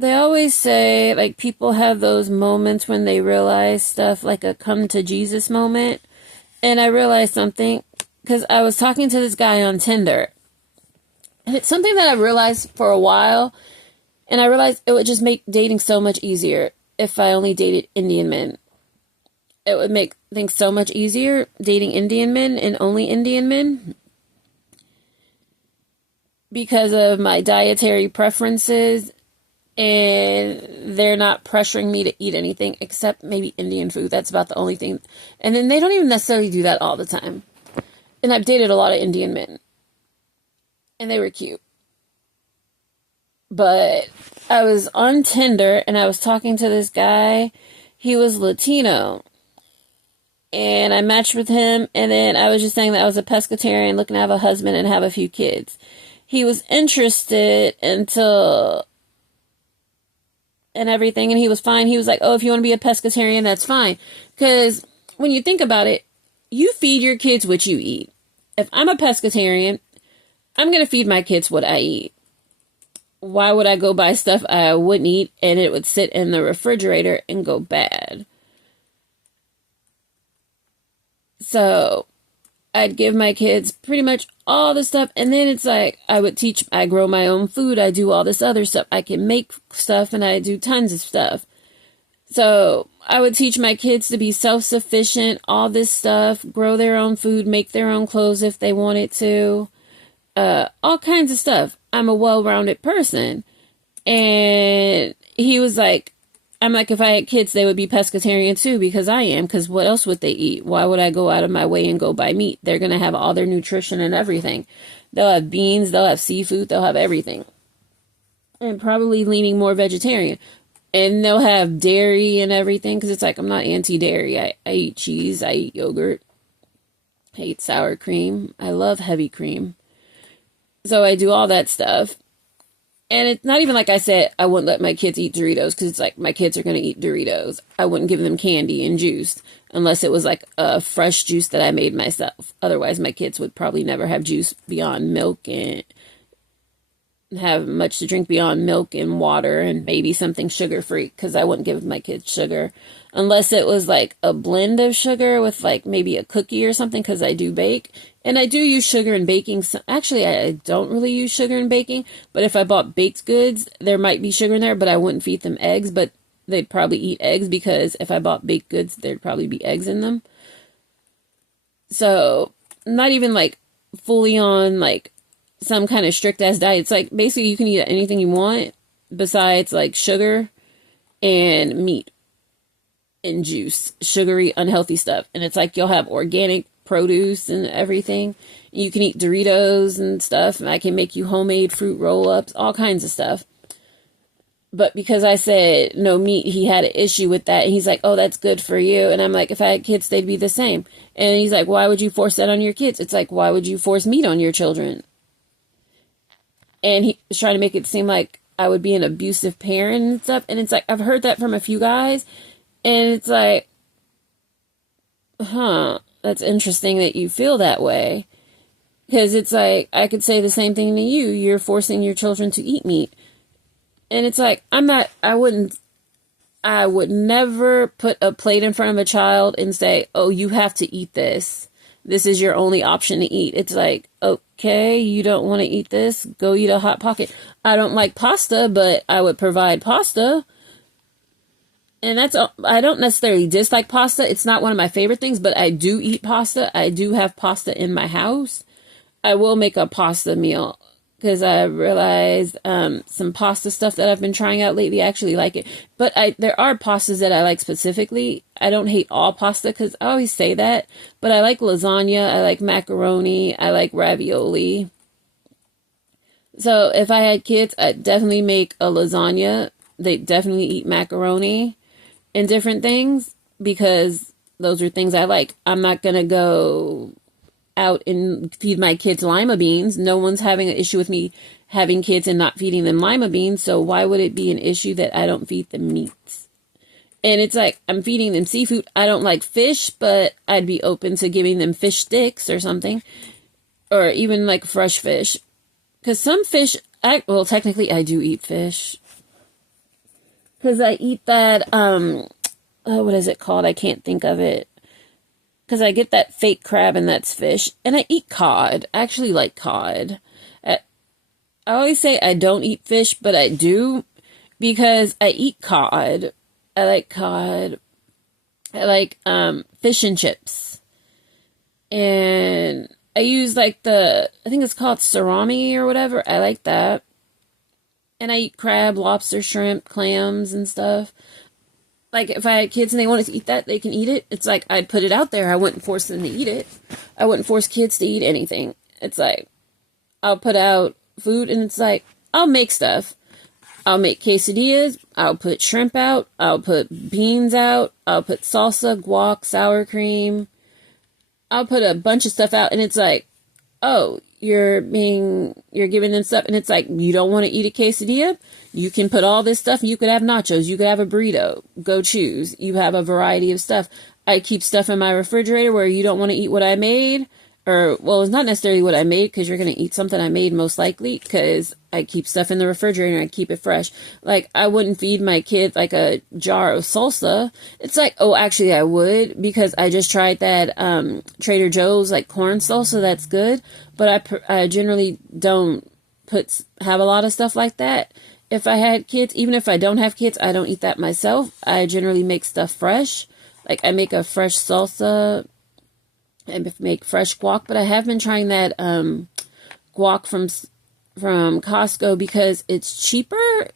They always say, like, people have those moments when they realize stuff, like a come to Jesus moment. And I realized something because I was talking to this guy on Tinder. And it's something that I realized for a while. And I realized it would just make dating so much easier if I only dated Indian men. It would make things so much easier dating Indian men and only Indian men because of my dietary preferences, and they're not pressuring me to eat anything except maybe Indian food. That's about the only thing. And then they don't even necessarily do that all the time. And I've dated a lot of Indian men, and they were cute. But I was on Tinder, and I was talking to this guy. He was Latino. And I matched with him, and then I was just saying that I was a pescatarian looking to have a husband and have a few kids. He was interested until and everything, and he was fine. He was like, oh, if you want to be a pescatarian, that's fine. Because when you think about it, you feed your kids what you eat. If I'm a pescatarian, I'm going to feed my kids what I eat. Why would I go buy stuff I wouldn't eat and it would sit in the refrigerator and go bad? So I'd give my kids pretty much all the stuff. And then it's like I grow my own food. I do all this other stuff. I can make stuff and I do tons of stuff. So I would teach my kids to be self-sufficient, all this stuff, grow their own food, make their own clothes if they wanted to, all kinds of stuff. I'm a well-rounded person. And he was like, I'm like, if I had kids, they would be pescatarian too, because I am, because what else would they eat? Why would I go out of my way and go buy meat? They're going to have all their nutrition and everything. They'll have beans, they'll have seafood, they'll have everything. And probably leaning more vegetarian. And they'll have dairy and everything, because it's like, I'm not anti-dairy. I eat cheese, I eat yogurt, I eat sour cream. I love heavy cream. So I do all that stuff. And it's not even like I said I wouldn't let my kids eat Doritos, because it's like my kids are going to eat Doritos. I wouldn't give them candy and juice unless it was like a fresh juice that I made myself. Otherwise, my kids would probably never have juice beyond milk and have much to drink beyond milk and water and maybe something sugar-free, because I wouldn't give my kids sugar unless it was like a blend of sugar with like maybe a cookie or something, because I do bake. And I do use sugar in baking. Actually, I don't really use sugar in baking, but if I bought baked goods, there might be sugar in there, but I wouldn't feed them eggs, but they'd probably eat eggs, because if I bought baked goods, there'd probably be eggs in them. So, not even like fully on like some kind of strict ass diet. It's like basically you can eat anything you want besides like sugar and meat and juice, sugary, unhealthy stuff. And it's like you'll have organic produce and everything. You can eat Doritos and stuff, and I can make you homemade fruit roll-ups, all kinds of stuff. But because I said no meat, he had an issue with that. And he's like, oh, that's good for you. And I'm like, if I had kids, they'd be the same. And he's like, why would you force that on your kids? It's like, why would you force meat on your children? And he was trying to make it seem like I would be an abusive parent and stuff. And it's like, I've heard that from a few guys. And it's like, that's interesting that you feel that way. Because it's like, I could say the same thing to you. You're forcing your children to eat meat. And it's like, I would never put a plate in front of a child and say, oh, you have to eat this. This is your only option to eat. It's like, okay, you don't want to eat this? Go eat a Hot Pocket. I don't like pasta, but I would provide pasta. And I don't necessarily dislike pasta. It's not one of my favorite things, but I do eat pasta. I do have pasta in my house. I will make a pasta meal, because I realized some pasta stuff that I've been trying out lately. I actually like it. But there are pastas that I like specifically. I don't hate all pasta, because I always say that. But I like lasagna. I like macaroni. I like ravioli. So if I had kids, I'd definitely make a lasagna. They'd definitely eat macaroni and different things, because those are things I like. I'm not going to go out and feed my kids lima beans. No one's having an issue with me having kids and not feeding them lima beans, so why would it be an issue that I don't feed them meats? And it's like, I'm feeding them seafood. I don't like fish, but I'd be open to giving them fish sticks or something, or even like fresh fish. Because some fish, well, technically I do eat fish. Because I eat that, oh, what is it called? I can't think of it. Because I get that fake crab and that's fish. And I eat cod. I actually like cod. I always say I don't eat fish, but I do because I eat cod. I like cod. I like fish and chips. And I use like I think it's called surami or whatever. I like that. And I eat crab, lobster, shrimp, clams, and stuff. Like, if I had kids and they wanted to eat that, they can eat it. It's like, I'd put it out there. I wouldn't force them to eat it. I wouldn't force kids to eat anything. It's like, I'll put out food, and it's like, I'll make stuff. I'll make quesadillas. I'll put shrimp out. I'll put beans out. I'll put salsa, guac, sour cream. I'll put a bunch of stuff out, and it's like, oh, you're giving them stuff, and it's like, you don't want to eat a quesadilla? You can put all this stuff. You could have nachos. You could have a burrito. Go choose. You have a variety of stuff. I keep stuff in my refrigerator where you don't want to eat what I made. Or, well, it's not necessarily what I made, because you're going to eat something I made most likely, because I keep stuff in the refrigerator and I keep it fresh. Like, I wouldn't feed my kid like a jar of salsa. It's like, oh, actually I would, because I just tried that Trader Joe's like corn salsa. That's good, but I generally don't have a lot of stuff like that. If I had kids, even if I don't have kids, I don't eat that myself. I generally make stuff fresh. Like, I make a fresh salsa. I make fresh guac, but I have been trying that guac from Costco because it's cheaper.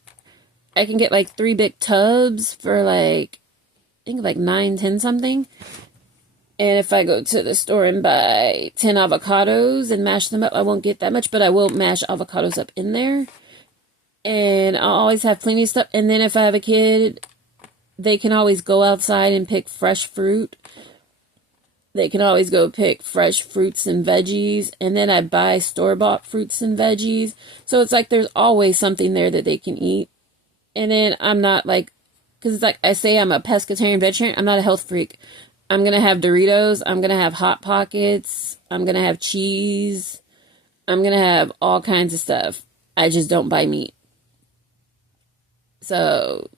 I can get like 3 big tubs for like, I think like 9, 10 something. And if I go to the store and buy 10 avocados and mash them up, I won't get that much, but I will mash avocados up in there. And I'll always have plenty of stuff. And then if I have a kid, they can always go outside and pick fresh fruit. They can always go pick fresh fruits and veggies. And then I buy store-bought fruits and veggies. So it's like there's always something there that they can eat. And then I'm not like, because it's like I say I'm a pescatarian, vegetarian. I'm not a health freak. I'm going to have Doritos. I'm going to have Hot Pockets. I'm going to have cheese. I'm going to have all kinds of stuff. I just don't buy meat. So,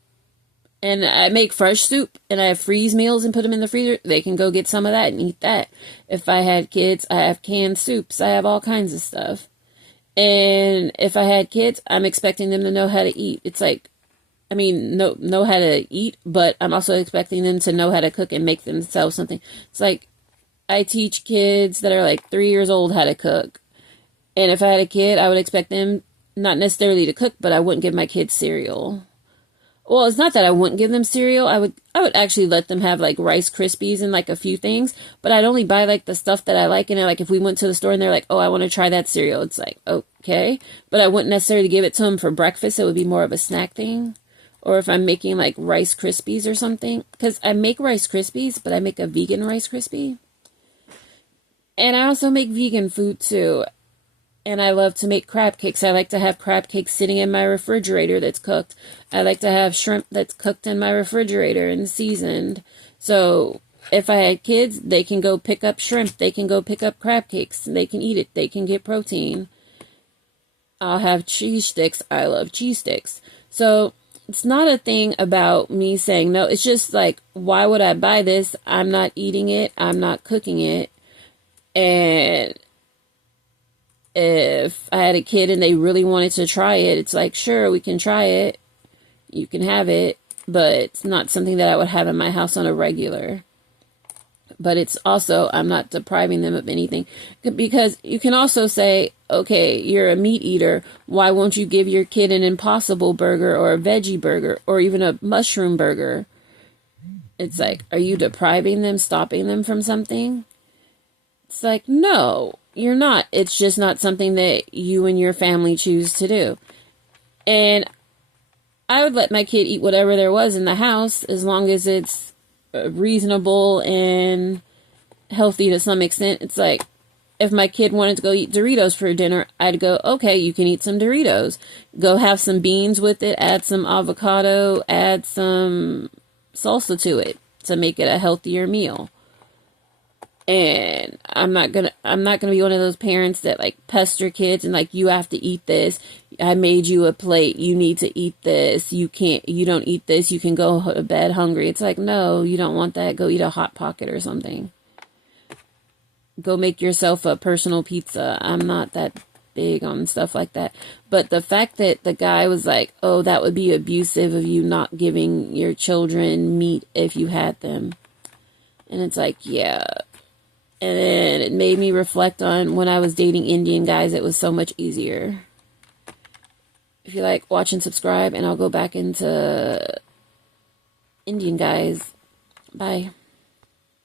and I make fresh soup, and I freeze meals and put them in the freezer. They can go get some of that and eat that. If I had kids, I have canned soups. I have all kinds of stuff. And if I had kids, I'm expecting them to know how to eat. It's like, I mean, know how to eat, but I'm also expecting them to know how to cook and make themselves something. It's like, I teach kids that are like 3 years old how to cook. And if I had a kid, I would expect them not necessarily to cook, but I wouldn't give my kids cereal. Well, it's not that I wouldn't give them cereal. I would actually let them have like Rice Krispies and like a few things, but I'd only buy like the stuff that I like. And like if we went to the store and they're like, oh, I want to try that cereal, it's like, okay. But I wouldn't necessarily give it to them for breakfast. It would be more of a snack thing. Or if I'm making like Rice Krispies or something, because I make Rice Krispies, but I make a vegan Rice Krispie. And I also make vegan food too. And I love to make crab cakes. I like to have crab cakes sitting in my refrigerator that's cooked. I like to have shrimp that's cooked in my refrigerator and seasoned. So if I had kids, they can go pick up shrimp. They can go pick up crab cakes. They can eat it. They can get protein. I'll have cheese sticks. I love cheese sticks. So it's not a thing about me saying no. It's just like, why would I buy this? I'm not eating it. I'm not cooking it. And if I had a kid and they really wanted to try it, it's like, sure, we can try it. You can have it, but it's not something that I would have in my house on a regular. But it's also, I'm not depriving them of anything. Because you can also say, okay, you're a meat eater. Why won't you give your kid an Impossible burger or a veggie burger or even a mushroom burger? It's like, are you depriving them, stopping them from something? It's like, no, you're not. It's just not something that you and your family choose to do. And I would let my kid eat whatever there was in the house as long as it's reasonable and healthy to some extent. It's like, if my kid wanted to go eat Doritos for dinner, I'd go, okay, you can eat some Doritos. Go have some beans with it, add some avocado, add some salsa to it to make it a healthier meal. And I'm not gonna be one of those parents that like pester kids and like, you have to eat this. I made you a plate. You need to eat this. You don't eat this. You can go to bed hungry. It's like, no, you don't want that. Go eat a Hot Pocket or something. Go make yourself a personal pizza. I'm not that big on stuff like that. But the fact that the guy was like, oh, that would be abusive of you not giving your children meat if you had them. And it's like, yeah. And then it made me reflect on when I was dating Indian guys, it was so much easier. If you like, watch and subscribe, and I'll go back into Indian guys. Bye.